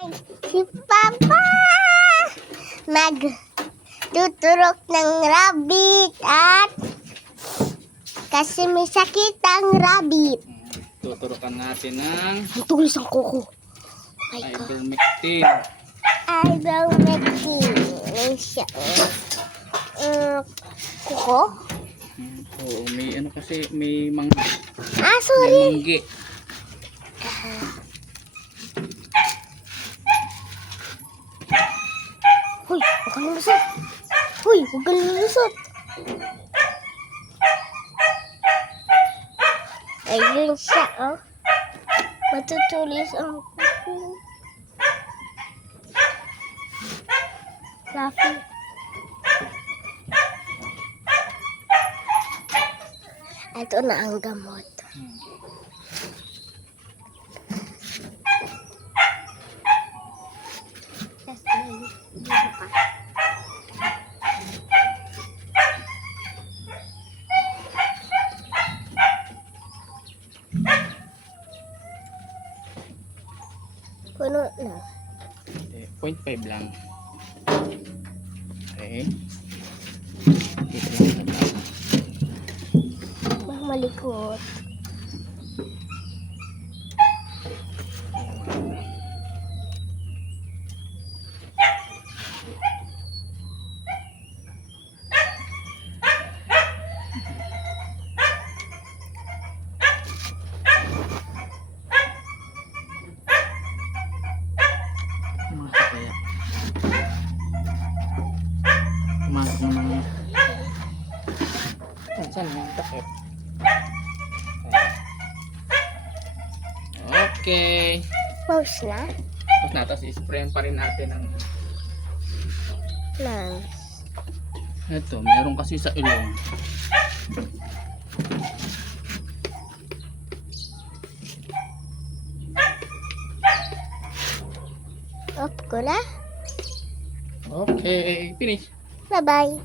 Si Papa! Mag tuturok ng rabbit at kasi may sakit ang rabbit. Tuturukan natin ng Ang tulis ang kuko. My God. ivermectin. Ivermectin. May siya. Uh, kuko? Oo, may ano kasi, may mang Ah, may sorry. manggi. Huwag kang lulusot. Hoy, huwag kang lulusot. Ayun siya, oh. Matutulis ang kuko. Fluffy. Ito na ang gamot. Yes, dito pa. Puno na. Eh, 0.5 lang. Okay. Dito lang malikot. Saan yung takip? Okay. Pause na. Tapos na, tapos isprayan pa rin natin ng Lang. Ito, meron kasi sa ilong. Off ko na. Okay, finish. Bye-bye.